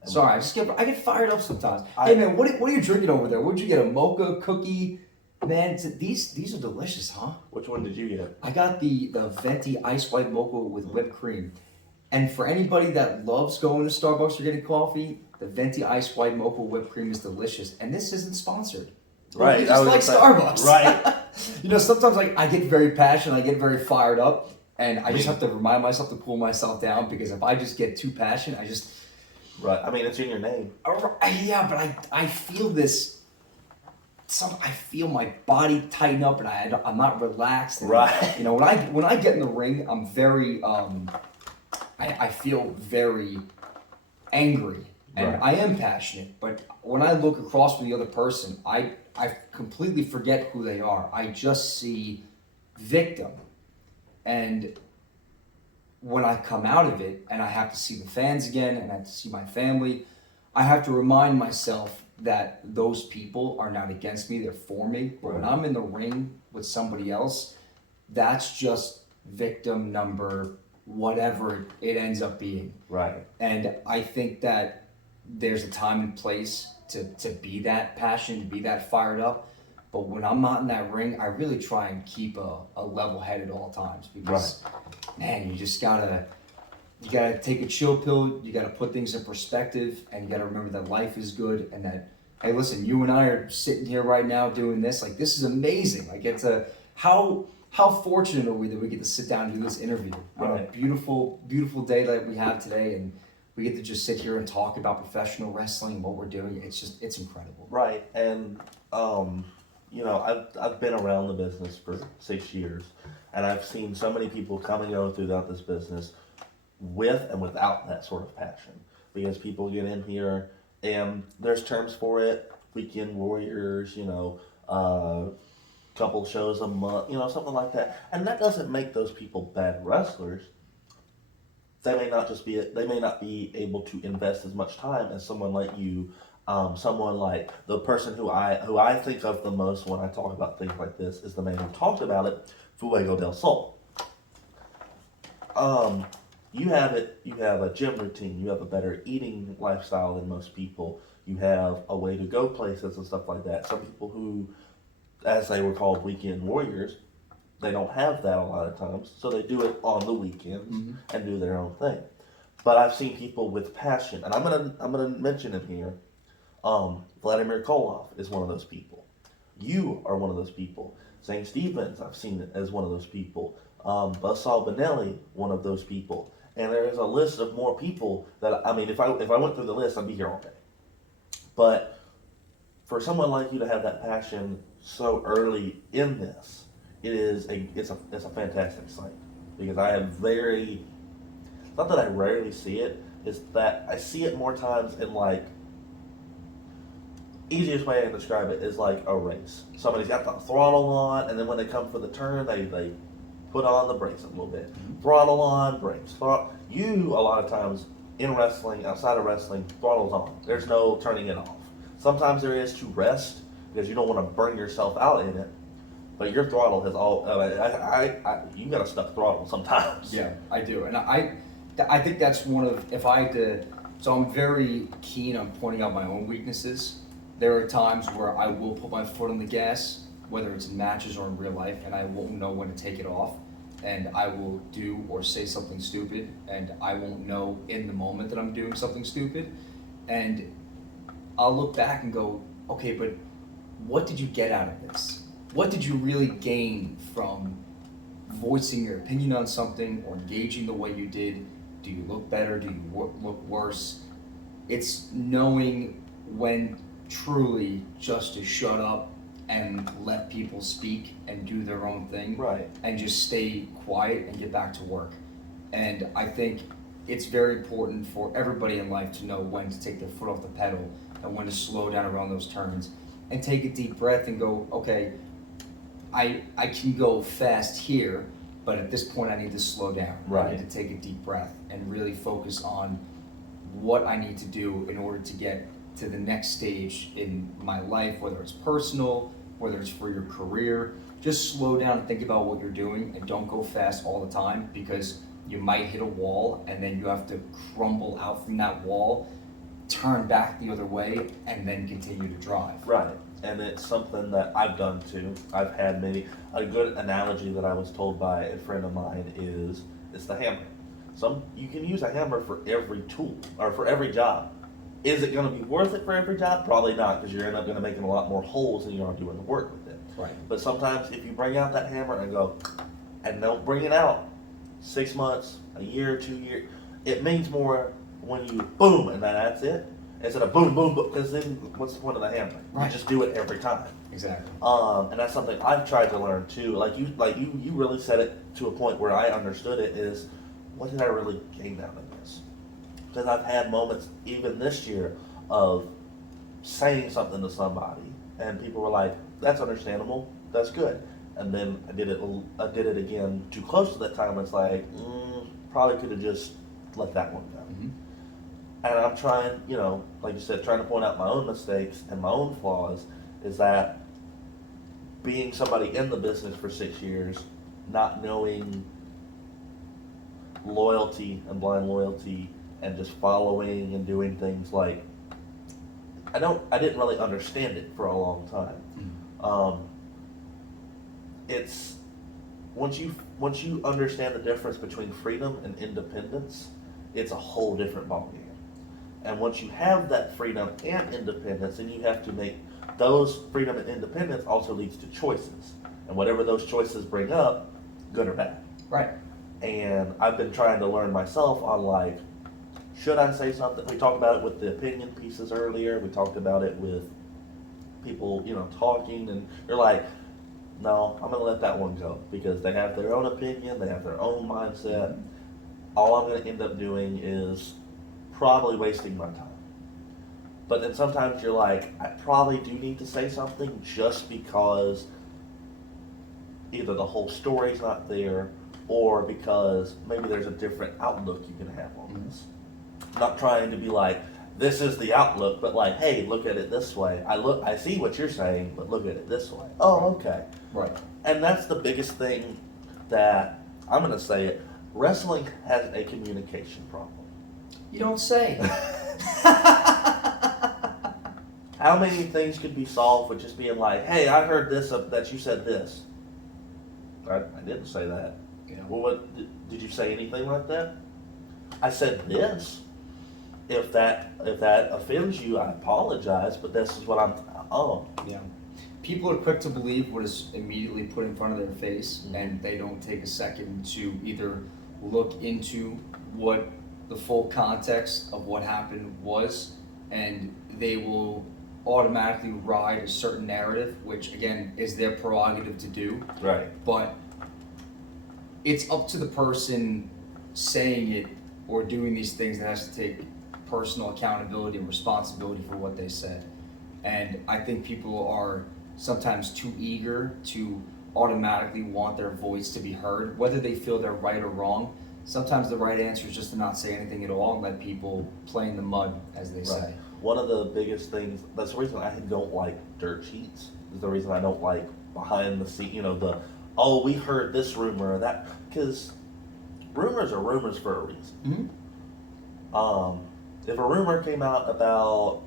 Sorry, I get fired up sometimes. Hey man, what are you drinking over there? What'd you get? A mocha cookie? Man, these are delicious, huh? Which one did you get? I got the venti ice white mocha with whipped cream. And for anybody that loves going to Starbucks or getting coffee, the venti ice white mocha whipped cream is delicious. And this isn't sponsored. Right. It's just like Starbucks. Right. Sometimes I get very passionate, I get very fired up, and I just have to remind myself to cool myself down because if I just get too passionate, I just... Right. I mean, it's in your name. Yeah, but I feel this... I feel my body tighten up and I'm not relaxed. And, right. When I get in the ring, I'm very... I feel very angry. And right. I am passionate, but when I look across from the other person, I completely forget who they are. I just see victim. And when I come out of it and I have to see the fans again and I have to see my family, I have to remind myself that those people are not against me, they're for me. But when I'm in the ring with somebody else, that's just victim number whatever it ends up being. Right. And I think that there's a time and place to be that passionate, to be that fired up. But when I'm not in that ring, I really try and keep a level head at all times because, man, you gotta take a chill pill. You gotta put things in perspective, and you gotta remember that life is good and that, hey, listen, you and I are sitting here right now doing this. Like, this is amazing. Like, how fortunate are we that we get to sit down and do this interview on a beautiful, beautiful day that we have today, and we get to just sit here and talk about professional wrestling and what we're doing. It's incredible. Right, and you know, I've been around the business for 6 years, and I've seen so many people come and go throughout this business with and without that sort of passion. Because people get in here, and there's terms for it: weekend warriors, you know, couple shows a month, you know, something like that. And that doesn't make those people bad wrestlers. They may not be able to invest as much time as someone like you, someone like the person who I think of the most when I talk about things like this is the man who talked about it, Fuego del Sol. You have a gym routine, you have a better eating lifestyle than most people, you have a way to go places and stuff like that. Some people who, as they were called, weekend warriors, they don't have that a lot of times, so they do it on the weekends and do their own thing. But I've seen people with passion, and I'm gonna mention him here. Vladimir Koloff is one of those people. You are one of those people. Zane Stevens, I've seen as one of those people. Buzzsaw Benelli, one of those people. And there is a list of more people that, I mean, if I went through the list, I'd be here all day. But for someone like you to have that passion so early in this, it's a fantastic sight. Because I am not that I rarely see it, is that I see it more times in, like, easiest way I can describe it is like a race. Somebody's got the throttle on, and then when they come for the turn, they put on the brakes a little bit. Throttle on, brakes. You, a lot of times, in wrestling, outside of wrestling, throttle's on. There's no turning it off. Sometimes there is to rest, because you don't want to burn yourself out in it. But your throttle has you got a stuck throttle sometimes. Yeah, I do. And I think that's one of, if I had to, so I'm very keen on pointing out my own weaknesses. There are times where I will put my foot on the gas, whether it's in matches or in real life, and I won't know when to take it off. And I will do or say something stupid, and I won't know in the moment that I'm doing something stupid. And I'll look back and go, okay, but what did you get out of this? What did you really gain from voicing your opinion on something or engaging the way you did? Do you look better? Do you look worse? It's knowing when truly just to shut up and let people speak and do their own thing, Right. and just stay quiet and get back to work. And I think it's very important for everybody in life to know when to take their foot off the pedal and when to slow down around those turns and take a deep breath and go, okay, I can go fast here, but at this point I need to slow down. Right. I need to take a deep breath and really focus on what I need to do in order to get to the next stage in my life, whether it's personal, whether it's for your career. Just slow down and think about what you're doing, and don't go fast all the time, because you might hit a wall and then you have to crumble out from that wall, turn back the other way, and then continue to drive. Right. And it's something that I've done too. I've had a good analogy that I was told by a friend of mine is, it's the hammer. You can use a hammer for every tool, or for every job. Is it going to be worth it for every job? Probably not, because you're end up going to making a lot more holes than you are doing the work with it. Right. But sometimes if you bring out that hammer and go, and don't bring it out 6 months, a year, 2 years, it means more when you boom and that's it, instead of boom, boom, boom, because then what's the point of the hammer? Right. You just do it every time. Exactly. And that's something I've tried to learn too. Like you really said it to a point where I understood it, is what did I really gain out of this? Because I've had moments even this year of saying something to somebody and people were like, that's understandable, that's good. And then I did it again too close to that time. It's like, probably could have just let that one go. Mm-hmm. And I'm trying, like you said, trying to point out my own mistakes and my own flaws, is that being somebody in the business for 6 years, not knowing loyalty and blind loyalty and just following and doing things like I didn't really understand it for a long time. It's once you understand the difference between freedom and independence, it's a whole different ballgame. And once you have that freedom and independence, then you have to make those freedom and independence also leads to choices. And whatever those choices bring up, good or bad. Right. And I've been trying to learn myself on like, should I say something? We talked about it with the opinion pieces earlier. We talked about it with people, talking, and you're like, no, I'm gonna let that one go because they have their own opinion, they have their own mindset. All I'm gonna end up doing is probably wasting my time. But then sometimes you're like, I probably do need to say something just because either the whole story's not there or because maybe there's a different outlook you can have on this. Not trying to be like, this is the outlook, but like, hey, look at it this way. I see what you're saying, but look at it this way. Oh, okay. Right. And that's the biggest thing that, I'm gonna say it, wrestling has a communication problem. You don't say. How many things could be solved with just being like, hey, I heard this, that you said this. I didn't say that. Yeah. Well, what, did you say anything like that? I said this. If that offends you, I apologize, but this is what Yeah. People are quick to believe what is immediately put in front of their face, and they don't take a second to either look into what the full context of what happened was, and they will automatically ride a certain narrative, which again is their prerogative to do. Right. But it's up to the person saying it or doing these things that has to take personal accountability and responsibility for what they said. And I think people are sometimes too eager to automatically want their voice to be heard, whether they feel they're right or wrong. Sometimes the right answer is just to not say anything at all and let people play in the mud, as they say. One of the biggest things, that's the reason I don't like dirt sheets, is the reason I don't like behind the scene, we heard this rumor or that, because rumors are rumors for a reason. Mm-hmm. If a rumor came out about,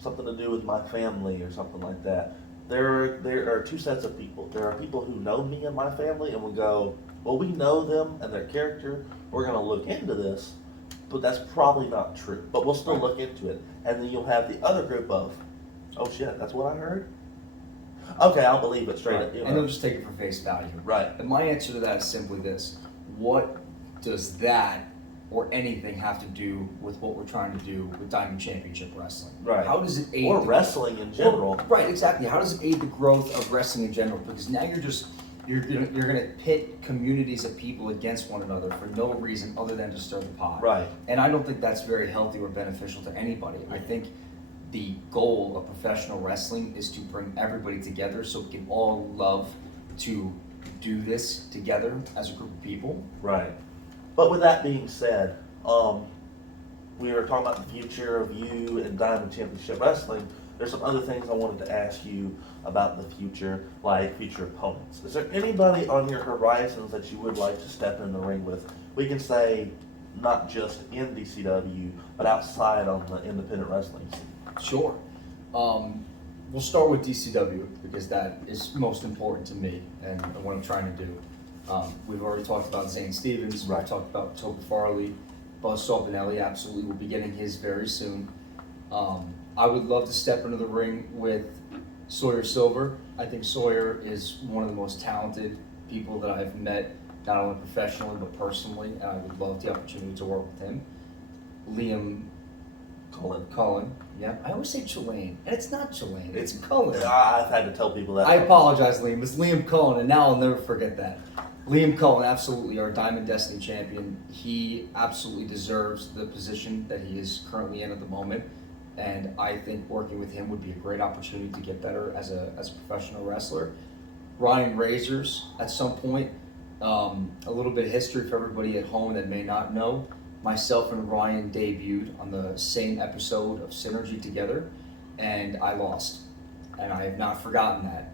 something to do with my family or something like that, there are two sets of people. There are people who know me and my family and will go, well, we know them and their character, we're going to look into this, but that's probably not true. But we'll still look into it. And then you'll have the other group of, oh shit, that's what I heard? Okay, I'll believe it straight up. And they'll just take it for face value. Right. And my answer to that is simply this. What does that or anything have to do with what we're trying to do with Diamond Championship Wrestling? Right. How does it aid or wrestling in general? Right, exactly. How does it aid the growth of wrestling in general? Because now you're gonna pit communities of people against one another for no reason other than to stir the pot. Right. And I don't think that's very healthy or beneficial to anybody. I think the goal of professional wrestling is to bring everybody together so we can all love to do this together as a group of people. Right. But with that being said, we were talking about the future of you and Diamond Championship Wrestling. There's some other things I wanted to ask you about the future, like future opponents. Is there anybody on your horizons that you would like to step in the ring with? We can say not just in DCW, but outside on the independent wrestling scene. Sure. We'll start with DCW because that is most important to me and what I'm trying to do. We've already talked about Zane Stevens. Right. We've talked about Toby Farley. Buzzsaw Benelli absolutely will be getting his very soon. I would love to step into the ring with Sawyer Silver. I think Sawyer is one of the most talented people that I've met, not only professionally but personally, and I would love the opportunity to work with him. Liam Cullen. Yeah, I always say Chillane, and it's not Chillane, it's Cullen. I've had to tell people that. I apologize, Liam. It's Liam Cullen, and now I'll never forget that. Liam Cullen, absolutely, our Diamond Destiny champion. He absolutely deserves the position that he is currently in at the moment, and I think working with him would be a great opportunity to get better as a professional wrestler. Ryan Razors, at some point, a little bit of history for everybody at home that may not know. Myself and Ryan debuted on the same episode of Synergy together, and I lost. And I have not forgotten that.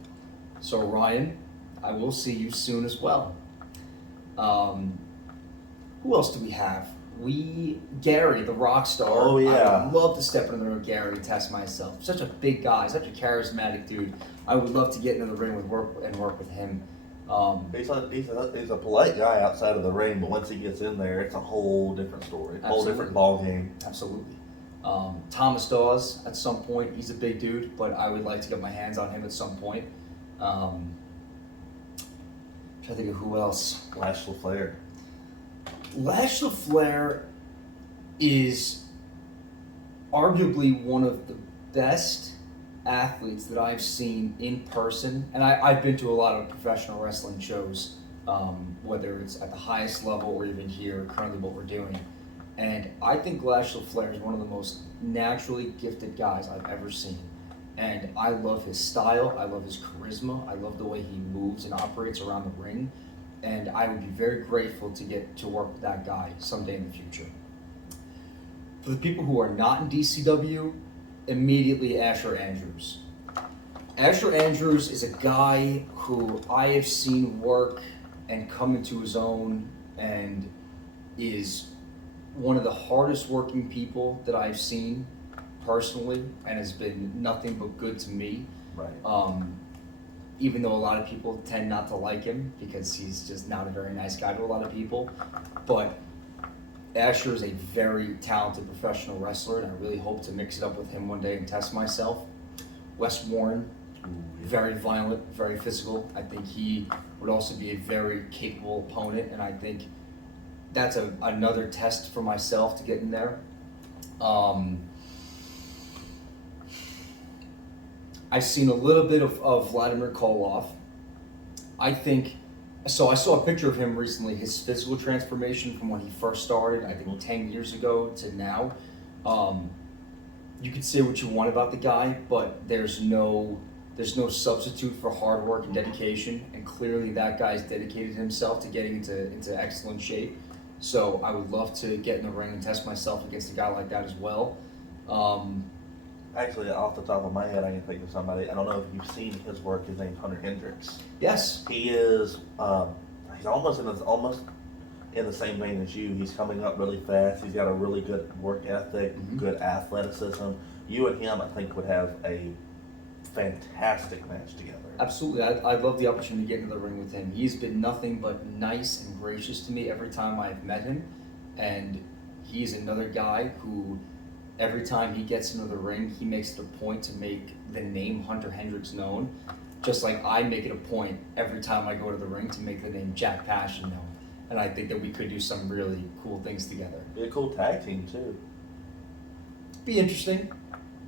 So Ryan, I will see you soon as well. Who else do we have Gary, the rock star. Oh, yeah. I would love to step into the ring with Gary, test myself. Such a big guy, such a charismatic dude. I would love to get into the ring with work with him. He's a polite guy outside of the ring, but once he gets in there, it's a whole different story, a whole different ball game. Absolutely. Thomas Dawes, at some point, he's a big dude, but I would like to get my hands on him at some point. Trying to think of who else. Lash LaFlair. Lash LaFlair is arguably one of the best athletes that I've seen in person, and I've been to a lot of professional wrestling shows, whether it's at the highest level or even here, currently what we're doing. And I think Lash LaFlair is one of the most naturally gifted guys I've ever seen. And I love his style, I love his charisma, I love the way he moves and operates around the ring. And I would be very grateful to get to work with that guy someday in the future. For the people who are not in DCW, immediately Asher Andrews. Asher Andrews is a guy who I have seen work and come into his own and is one of the hardest working people that I've seen personally and has been nothing but good to me. Right. Even though a lot of people tend not to like him because he's just not a very nice guy to a lot of people. But Asher is a very talented professional wrestler, and I really hope to mix it up with him one day and test myself. Wes Warren, very violent, very physical. I think he would also be a very capable opponent, and I think that's another test for myself to get in there. I've seen a little bit of Vladimir Koloff. I saw a picture of him recently, his physical transformation from when he first started, I think 10 years ago to now. You could say what you want about the guy, but there's no substitute for hard work and dedication, and clearly that guy's dedicated himself to getting into excellent shape. So I would love to get in the ring and test myself against a guy like that as well. Actually, off the top of my head, I can think of somebody. I don't know if you've seen his work. His name's Hunter Hendricks. Yes. He is. He's almost in the same vein as you. He's coming up really fast. He's got a really good work ethic, good athleticism. You and him, I think, would have a fantastic match together. Absolutely. I'd love the opportunity to get into the ring with him. He's been nothing but nice and gracious to me every time I've met him. And he's another guy who, every time he gets into the ring, he makes it a point to make the name Hunter Hendricks known. Just like I make it a point every time I go to the ring to make the name Jack Passion known. And I think that we could do some really cool things together. Be a cool tag team, too. Be interesting.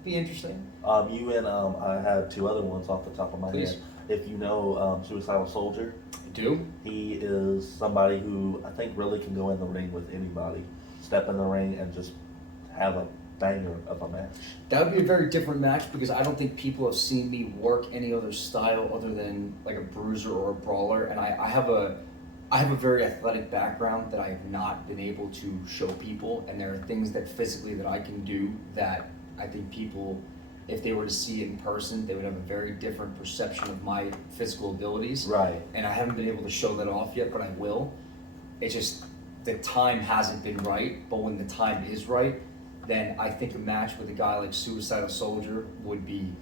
You and I have two other ones off the top of my head. If you know Suicidal Soldier. I do. He is somebody who I think really can go in the ring with anybody. Step in the ring and just have a banger of a match. That would be a very different match because I don't think people have seen me work any other style other than like a bruiser or a brawler, and I have a very athletic background that I have not been able to show people, and there are things that physically that I can do that I think people, if they were to see it in person, they would have a very different perception of my physical abilities. Right. And I haven't been able to show that off yet, but I will. It's just the time hasn't been right, but when the time is right, then I think a match with a guy like Suicidal Soldier would be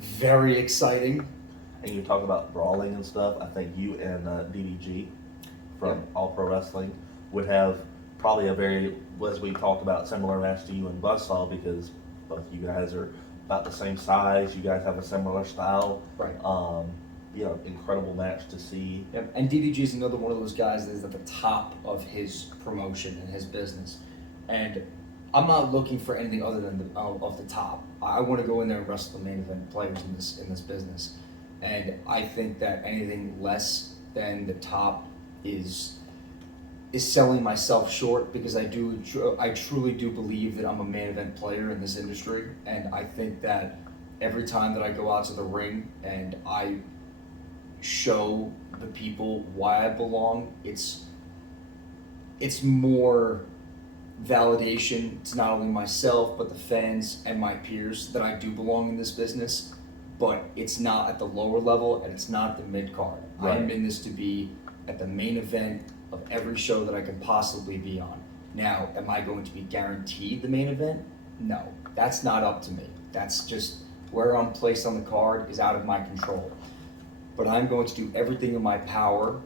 very exciting. And you talk about brawling and stuff, I think you and DDG from All Pro Wrestling would have probably a very, as we talked about, similar match to you and Buzzsaw because both you guys are about the same size, you guys have a similar style. Right. Incredible match to see. Yep. And DDG is another one of those guys that is at the top of his promotion and his business. And I'm not looking for anything other than of the top. I want to go in there and wrestle the main event players in this business. And I think that anything less than the top is selling myself short because I truly do believe that I'm a main event player in this industry, and I think that every time that I go out to the ring and I show the people why I belong, it's more validation to not only myself but the fans and my peers that I do belong in this business, but it's not at the lower level and it's not at the mid card. Right. I'm in this to be at the main event of every show that I can possibly be on. Now, am I going to be guaranteed the main event? No, that's not up to me. That's just where I'm placed on the card is out of my control. But I'm going to do everything in my power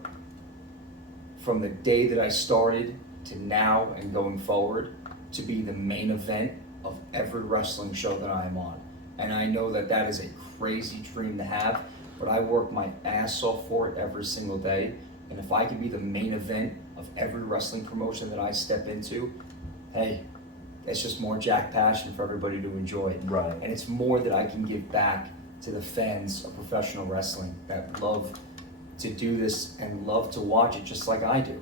from the day that I started to now and going forward to be the main event of every wrestling show that I am on. And I know that that is a crazy dream to have, but I work my ass off for it every single day. And if I can be the main event of every wrestling promotion that I step into, hey, it's just more Jack Passion for everybody to enjoy. Right. And it's more that I can give back to the fans of professional wrestling that love to do this and love to watch it just like I do.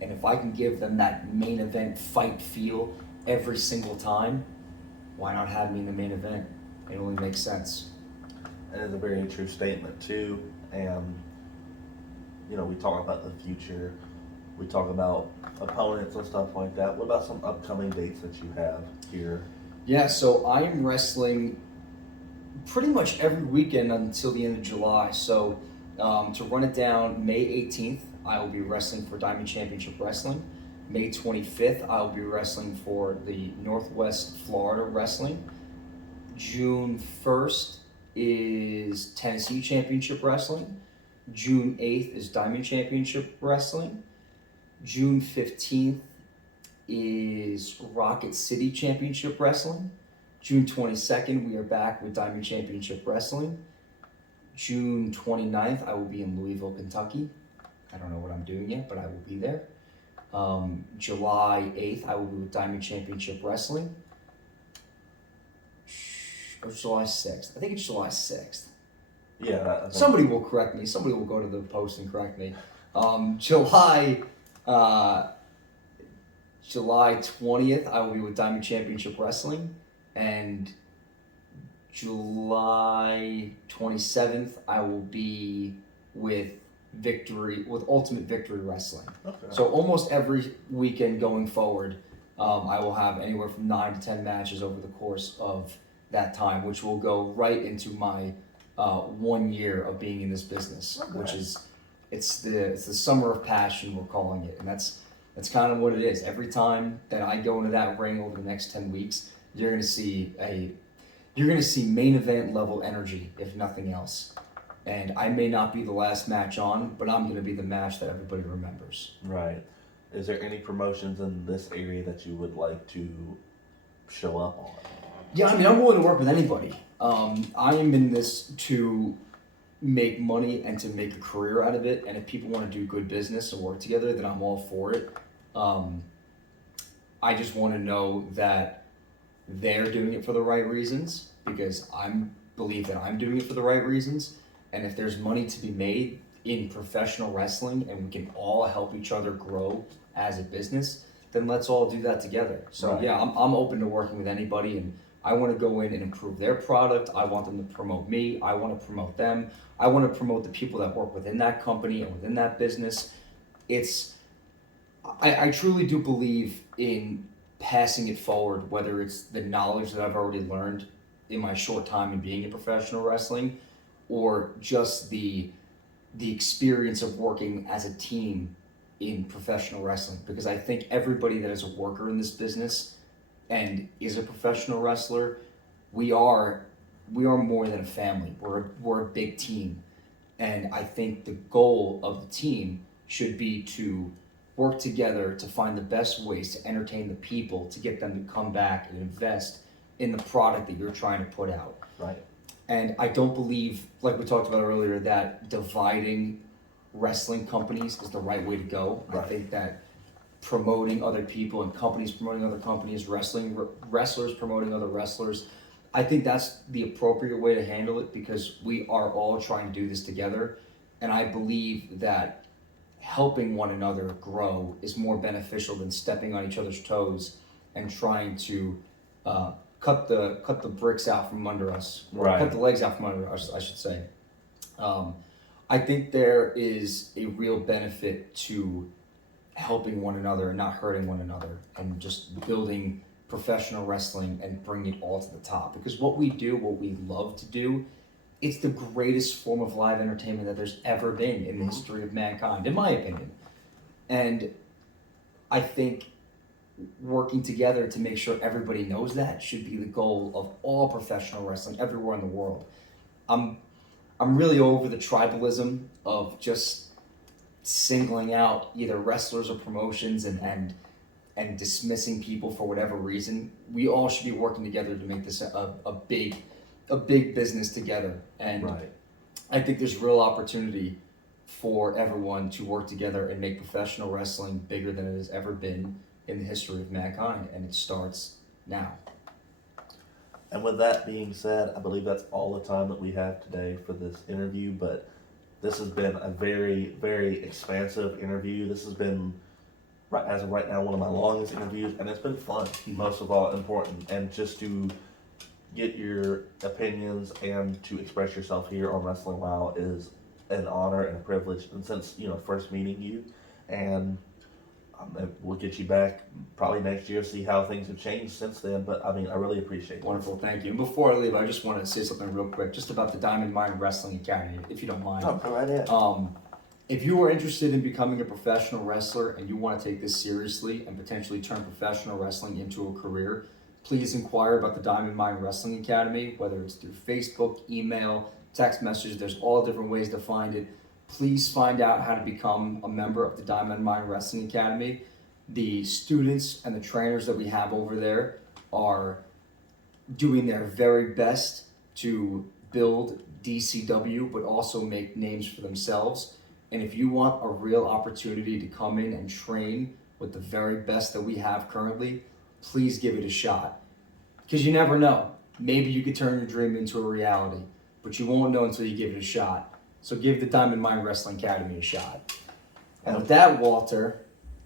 And if I can give them that main event fight feel every single time, why not have me in the main event? It only makes sense. And it's a very true statement too. And you know, we talk about the future, we talk about opponents and stuff like that. What about some upcoming dates that you have here? Yeah, so I am wrestling pretty much every weekend until the end of July. So to run it down, May 18th, I will be wrestling for Diamond Championship Wrestling. May 25th, I will be wrestling for the Northwest Florida Wrestling. June 1st is Tennessee Championship Wrestling. June 8th is Diamond Championship Wrestling. June 15th is Rocket City Championship Wrestling. June 22nd, we are back with Diamond Championship Wrestling. June 29th, I will be in Louisville, Kentucky. I don't know what I'm doing yet, but I will be there. July 8th, I will be with Diamond Championship Wrestling. Or July 6th. I think it's July 6th. Yeah. Somebody will correct me. Somebody will go to the post and correct me. July 20th, I will be with Diamond Championship Wrestling. And July 27th, I will be with Ultimate Victory Wrestling. Okay. So almost every weekend going forward, I will have anywhere from 9 to 10 matches over the course of that time, which will go right into my 1 year of being in this business, Okay. which is it's the summer of passion, we're calling it, and that's kind of what it is. Every time that I go into that ring over the next 10 weeks, you're gonna see main event level energy, if nothing else. And I may not be the last match on, but I'm gonna be the match that everybody remembers. Right. Is there any promotions in this area that you would like to show up on? Yeah, I mean, I'm willing to work with anybody. I am in this to make money and to make a career out of it. And if people want to do good business and work together, then I'm all for it. I just want to know that they're doing it for the right reasons, because I believe that I'm doing it for the right reasons. And if there's money to be made in professional wrestling and we can all help each other grow as a business, then let's all do that together. So Right. yeah, I'm open to working with anybody, and I want to go in and improve their product. I want them to promote me. I want to promote them. I want to promote the people that work within that company and within that business. I truly do believe in passing it forward, whether it's the knowledge that I've already learned in my short time in being in professional wrestling, or just the experience of working as a team in professional wrestling. Because I think everybody that is a worker in this business and is a professional wrestler, we are more than a family. We're a big team. And I think the goal of the team should be to work together to find the best ways to entertain the people, to get them to come back and invest in the product that you're trying to put out. Right. And I don't believe, like we talked about earlier, that dividing wrestling companies is the right way to go. Right. I think that promoting other people and companies promoting other companies, wrestlers promoting other wrestlers, I think that's the appropriate way to handle it, because we are all trying to do this together. And I believe that helping one another grow is more beneficial than stepping on each other's toes and trying to cut the bricks out from under us, or Right. cut the legs out from under us, I should say. I think there is a real benefit to helping one another and not hurting one another, and just building professional wrestling and bringing it all to the top. Because what we do, what we love to do, it's the greatest form of live entertainment that there's ever been in the history of mankind, in my opinion. And I think working together to make sure everybody knows that should be the goal of all professional wrestling everywhere in the world. I'm really over the tribalism of just singling out either wrestlers or promotions and dismissing people for whatever reason. We all should be working together to make this a big business together. And Right. I think there's real opportunity for everyone to work together and make professional wrestling bigger than it has ever been in the history of mankind, and it starts now. And with that being said, I believe that's all the time that we have today for this interview, but this has been a very, very expansive interview. This has been, as of right now, one of my longest interviews, and it's been fun, most of all important, and just to get your opinions and to express yourself here on Wrestling Wow is an honor and a privilege. And since, first meeting you, and we'll get you back probably next year, see how things have changed since then. But I really appreciate it. Wonderful, thank you. And before I leave, I just want to say something real quick, just about the Diamond Mine Wrestling Academy, if you don't mind. Oh, go right ahead. If you are interested in becoming a professional wrestler and you want to take this seriously and potentially turn professional wrestling into a career, please inquire about the Diamond Mine Wrestling Academy, whether it's through Facebook, email, text message. There's all different ways to find it. Please find out how to become a member of the Diamond Mine Wrestling Academy. The students and the trainers that we have over there are doing their very best to build DCW, but also make names for themselves. And if you want a real opportunity to come in and train with the very best that we have currently, please give it a shot. Because you never know. Maybe you could turn your dream into a reality, but you won't know until you give it a shot. So give the Diamond Mine Wrestling Academy a shot. And with that, Walter,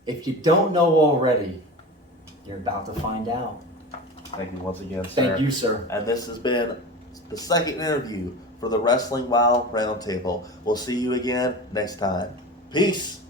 if you don't know already, you're about to find out. Thank you once again, sir. Thank you, sir. And this has been the second interview for the Wrestling Wow Roundtable. We'll see you again next time. Peace.